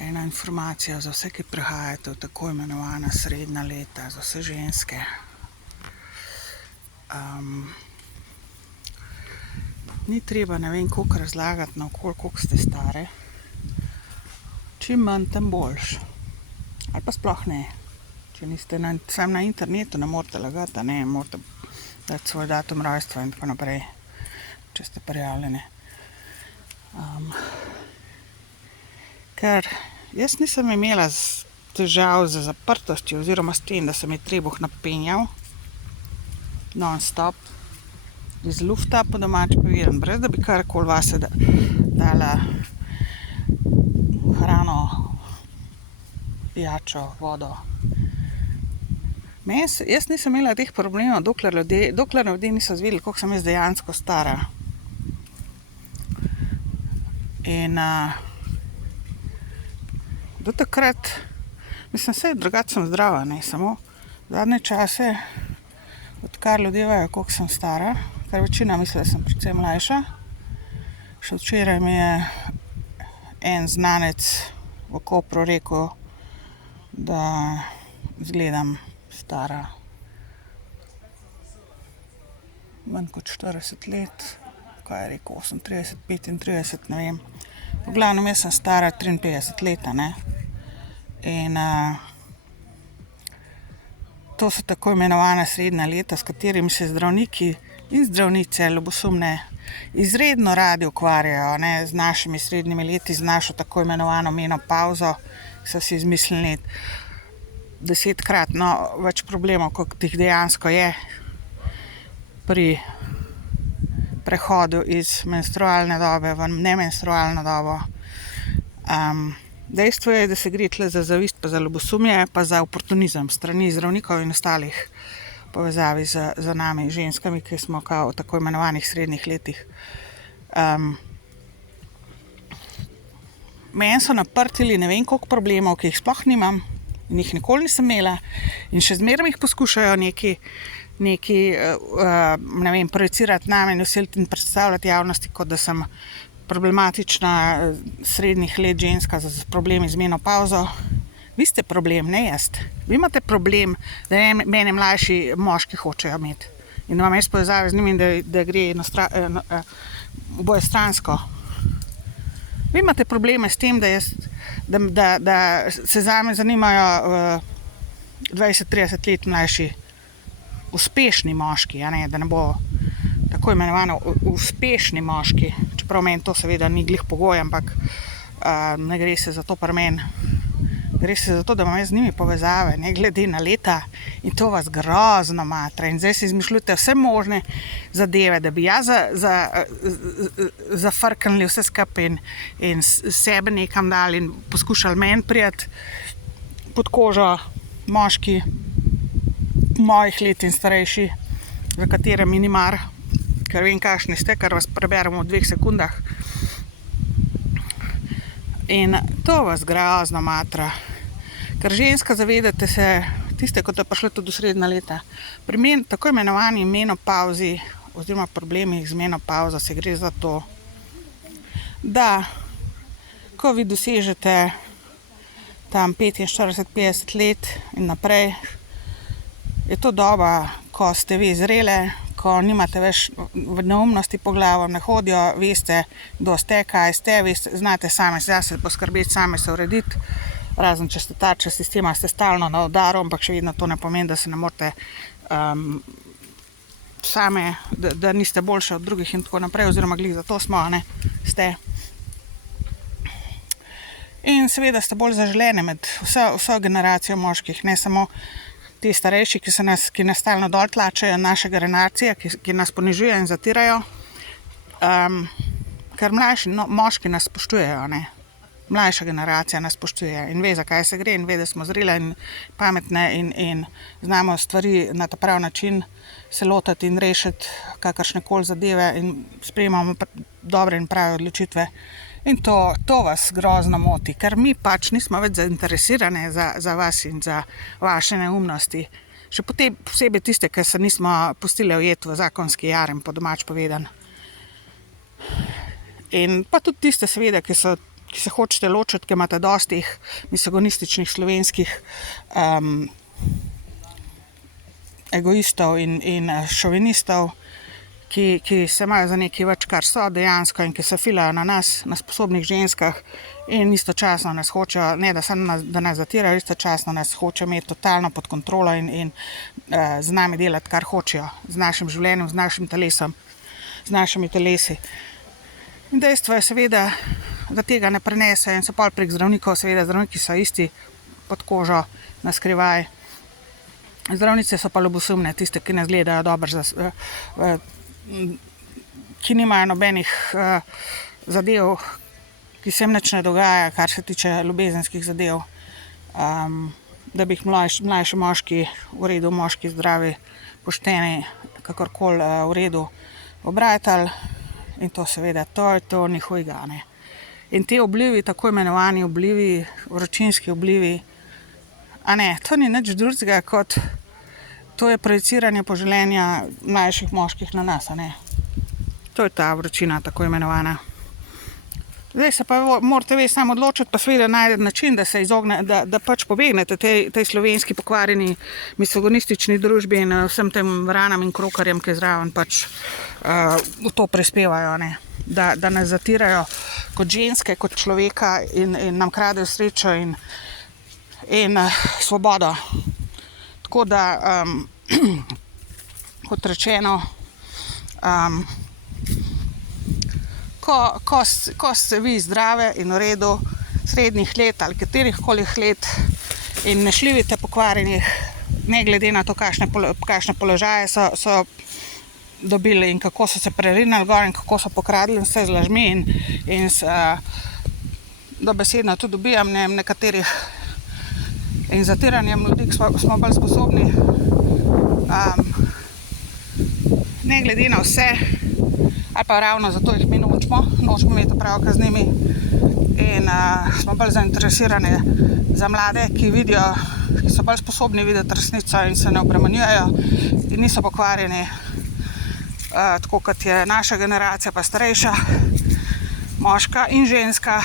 ena informacija za vse, ki prihajate v tako imenovana srednja leta, za vse ženske. Ni treba ne vem koliko razlagati naokoli, koliko ste stare. Čim manj, tem boljš. Ali pa sploh ne. Če niste sam na internetu, ne morate lagati, ne morate dati svoj datum rojstva in tako naprej, če ste prijavljeni. Ker jaz nisem imela težav z zaprtostjo oziroma s tem, da se mi je trebuh napenjal non-stop iz lufta, po domač povedano, brez da bi karkoli vase dala hrano, pijačo, vodo. Jaz nisem imela teh problemov, dokler ljudje niso zvedeli, koliko sem jaz dejansko stara. In do takrat, mislim, drugače sem zdrava, ne, samo zadnje čase, odkar ljudje vejo, koliko sem stara, ker večina misli, da sem precej mlajša. Še včeraj mi je en znanec v Kopru rekel, da izgledam stara manj kot 40 let, kaj je rekel, 38, 35, ne vem. V glavnem, jaz sem stara 53 leta, ne. In to so tako imenovana srednja leta, s katerimi se zdravniki in zdravnice ljubosumne izredno radi ukvarjajo, ne, z našimi srednjimi leti, z našo tako imenovano menopavzo, so si izmislili 10-krat več problemov, kot jih dejansko je pri prehodu iz menstrualne dobe v nemenstrualno dobo. Dejstvo je, da se gre tle za zavist, pa za ljubosumje, pa za oportunizem strani zdravnikov in ostalih povezavi z nami, ženskami, ki smo v tako imenovanih srednjih letih. Meni so naprtili ne vem koliko problemov, ki jih sploh nimam in jih nikoli nisem imela in še zmeraj jih poskušajo neki ne vem, projicirati name in vsiliti in predstavljati javnosti, kot da sem problematična srednjih let ženska z problemi z menopavzo. Vi ste problem, ne jaz. Vi imate problem, da mene mlajši moški hočejo imeti. In imam jaz povezave z njimi, da gre obojestransko. Vi imate probleme s tem, da se zame zanimajo 20-30 let mlajši uspešni moški, a ne, da ne bo tako imenovano uspešni moški, čeprav meni to seveda ni glih pogoj, ampak ne gre se za to pri meni. Gre se za to, da imam jaz z njimi povezave, ne glede na leta in to vas grozno matra in zdaj si izmišljujete vse možne zadeve, da bi jaz zafrknili vse skupaj in sebe nekam dali in poskušali meni prijeti pod kožo moški mojih let in starejši, za katere mi ni mar, ker vem, kakšni ste, kar vas preberemo v 2 sekundah. In to vas grozno matra, ker ženska, zavedate se, tiste, kot je prišlo tudi v srednja leta, pri tako imenovani menopavzi oziroma problemih z menopavzo se gre za to, da ko vi dosežete tam 45-50 let in naprej, je to doba, ko ste vi zrele, ko nimate več neumnosti po glavu, ne hodijo, veste, kdo ste, kaj ste, znate same zase poskrbeti, same se urediti, razen če ste tarča sistema, ste stalno na udaru, ampak še vedno to ne pomeni, da se ne morete same, da niste boljše od drugih in tako naprej, oziroma glih za to smo, ne, ste. In seveda ste bolj zaželene med vso generacijo moških, ne samo ti starejši, ki nas stalno dol tlačajo, naše generacije, ki nas ponižujejo in zatirajo, ker mlajši moški nas spoštujejo, ne. Mlajša generacija nas spoštuje in ve, zakaj se gre in ve, da smo zrele in pametne in znamo stvari na ta prav način se lotiti in rešiti kakršnekoli zadeve in sprejemamo dobre in prave odločitve. In to vas grozno moti, ker mi pač nismo več zainteresirane za vas in za vaše neumnosti. Še posebej tiste, ki se nismo pustili ujeti v zakonski jarem, po domač povedan. In pa tudi tiste seveda, ki ki se hočete ločiti, ki imate dosti misogonističnih slovenskih egoistov in šovinistov, ki se imajo za nekaj več, kar so dejansko in ki se filajo na nas, na sposobnih ženskah in istočasno nas hočejo, ne da nas zatirajo, istočasno nas hočejo imeti totalno pod kontrolo in z nami delati, kar hočejo, z našim življenjem, z našim telesom, z našimi telesi. In dejstvo je seveda, da tega ne prenesejo in so pol prek zdravnikov, seveda zdravniki so isti pod kožo na skrivaj. Zdravnice so pa ljubosumne, tiste, ki ne izgledajo dobro, ki nimajo nobenih zadev, ki se jim nič ne dogaja, kar se tiče ljubezenskih zadev, da bi jih mlajši moški v redu, moški zdravi, pošteni, kakorkoli v redu obrajtali. In to seveda, to je to njihovega, ne. In te oblivi, tako imenovani oblivi, vročinski oblivi, a ne, to ni nič drugega kot to je projiciranje poželenja mlajših moških na nas, a ne. To je ta vročina, tako imenovana. Zdaj se pa morate vi samo odločiti, pa seveda najti način, da se izogne, da pač pobegnete tej slovenski pokvarjeni misogonistični družbi in vsem tem vranam in krokarjem, ki zraven pač v to prispevajo, ne. Da nas zatirajo kot ženske, kot človeka in nam kradejo srečo in svobodo. Tako da, kot rečeno, ko ste vi zdrave in v redu, srednjih let ali katerihkoli let in ne šljivite pokvarjenih, ne glede na to, kakšne položaje so dobili in kako so se prerinali gor in kako so pokradli vse z lažmi in dobesedno tudi ubijam nekaterih in zatiranjem ljudi, ki smo bolj sposobni, ne glede na vse, ali pa ravno zato jih mi nočemo imeti opravka z njimi in smo bolj zainteresirani za mlade, ki so bolj sposobni videti resnico in se ne obremenjujejo in niso pokvarjeni, tako kot je naša generacija, pa starejša, moška in ženska.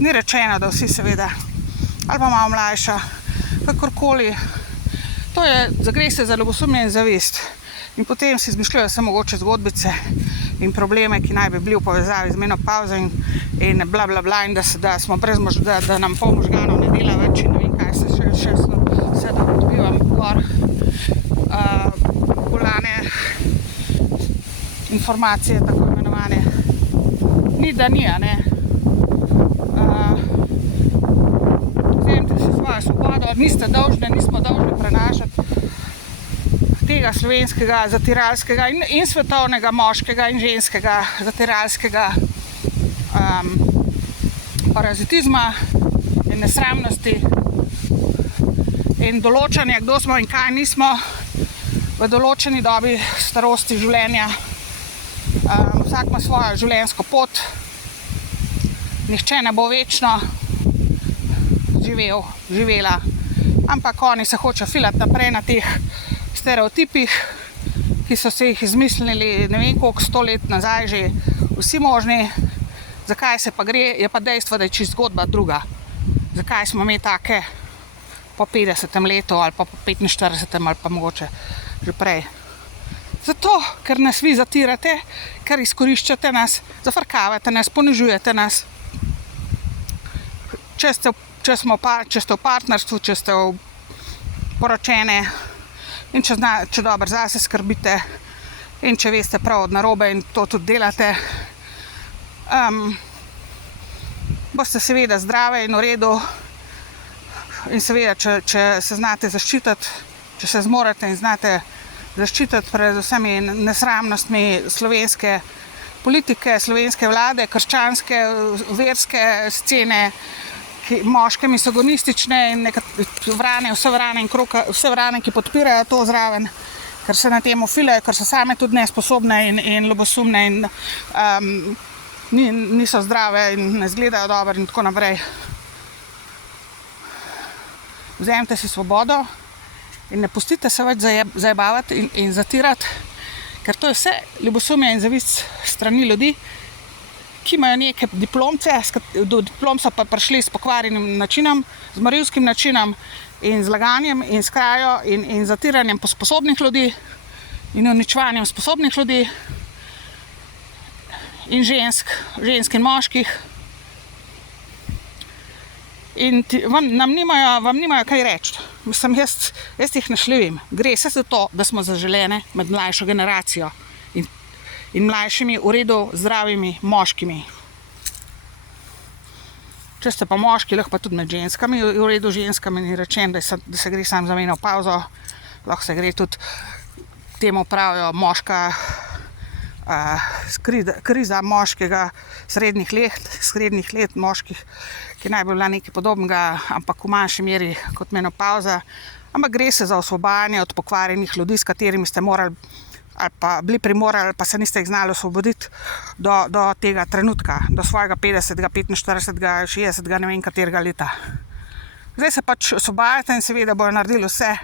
Ni rečeno, da vsi seveda, ali pa malo mlajša, kakorkoli. To je, gre se za ljubosumje in zavist. In potem si izmišljajo se mogoče zgodbice in probleme, ki naj bi bili v povezavi z menopavzo in bla bla bla in da smo brez da nam pol možganov ne dela več in ne vem kaj še vse da dobivam gor bolane informacije, tako imenovane. Ni da ni, a ne. Vzemite si svojo svobodo, niste dolžni, nismo dolžni prenašati tega slovenskega zatiralskega in svetovnega moškega in ženskega zatiralskega parazitizma in nesramnosti in določanja, kdo smo in kaj nismo v določeni dobi starosti življenja. Vsak ima svojo življenjsko pot, nihče ne bo večno živela, ampak oni se hočejo filati naprej na teh stereotipih, ki so se jih izmislili ne vem koliko 100 let nazaj že vsi možni. Zakaj se pa gre, je pa dejstvo, da je čisto zgodba druga. Zakaj smo mi take po 50. letu ali pa po 45. ali pa mogoče že prej. Zato, ker nas vi zatirate, ker izkoriščate nas, zafrkavate nas, ponižujete nas. Če ste v partnerstvu, če ste poročene in če dobro zase skrbite in če veste prav od narobe in to tudi delate, boste seveda zdrave in v redu in seveda, če se znate zaščititi, če se zmorete in znate zaščititi pred vsemi nesramnostmi slovenske politike, slovenske vlade, krščanske, verske scene, moške misogonistične in vse vrane, ki podpirajo to zraven, ker se na temu filajo, ker so same tudi nesposobne in ljubosumne in niso zdrave in ne izgledajo dobro in tako naprej. Vzemite si svobodo in ne pustite se več zajebavati in zatirati, ker to je vse ljubosumje in zavist strani ljudi, ki imajo neke diplomce, do diplom so pa prišli s pokvarjenim načinom, z morilskim načinom in z laganjem in s krajo in zatiranjem sposobnih ljudi in uničevanjem sposobnih ljudi in žensk in moških. In vam nimajo kaj reči. Mislim, jaz jih ne šljivim. Gre se za to, da smo zaželene med mlajšo generacijo in mlajšimi, v redu, zdravimi moškimi. Če ste pa moški, lahko pa tudi med ženskami, v redu ženskami, ni rečem, da se gre sam za menopavzo, lahko se gre tudi, temu pravijo moška kriza moškega srednjih let moških, ki naj bi bila nekaj podobnega, ampak v manjši meri kot menopavza. Ampak gre se za osvobajanje od pokvarjenih ljudi, s katerimi ste morali ali pa bili primorali, pa se niste jih znali osvoboditi do tega trenutka, do svojega 50., 45., 60., ne vem katerega leta. Zdaj se pač osvobajate in seveda bojo naredili vse,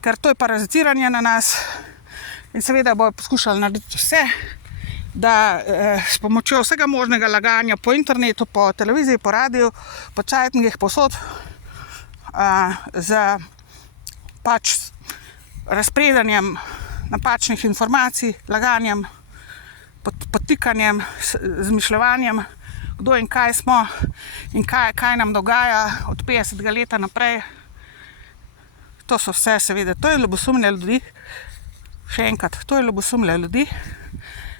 ker to je parazitiranje na nas in seveda bojo poskušali narediti vse, da s pomočjo vsega možnega laganja po internetu, po televiziji, po radiju, po cajtngih, povsod, z pač razpredanjem napačnih informacij, laganjem, podtikanjem, zmišljevanjem, kdo in kaj smo in kaj nam dogaja od 50. leta naprej. To so vse seveda, to je ljubosumje ljudi, še enkrat, to je ljubosumje ljudi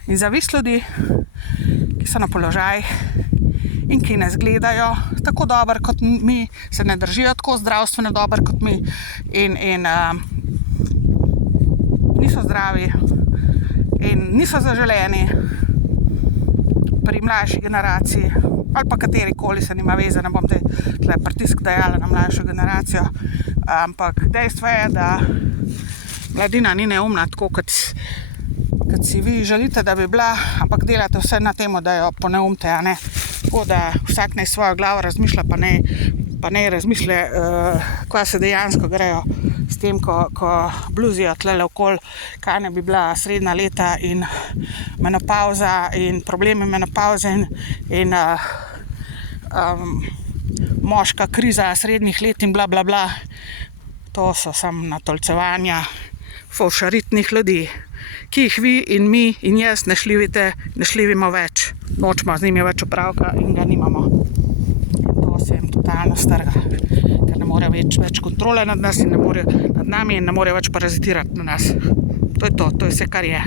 in zavist ljudi, ki so na položajih in ki ne izgledajo tako dobro kot mi, se ne držijo tako zdravstveno dobro kot mi in niso zdravi in niso zaželeni pri mlajši generaciji ali pa katerikoli, se nima veze, ne bom tle pritisk dajala na mlajšo generacijo, ampak dejstvo je, da mladina ni neumna tako, kot si vi želite, da bi bila, ampak delate vse na temo, da jo poneumte, a ne? Tako da vsak naj svojo glavo razmišlja, pa ne razmišlja, kaj se dejansko grejo s tem, ko bluzijo tlele okoli, kaj ne bi bila srednja leta in menopavza in problemi menopavze in moška kriza srednjih let in bla bla bla. To so samo natolcevanja fovšaritnih ljudi, ki jih vi in mi in jaz ne šljivimo več. Nočemo z njimi več opravka in ga nimamo. In to se jim totalno strga, ker ne more več kontrole nad nas in ne more nad nami in ne more več parazitirati na nas. To je vse, kar je.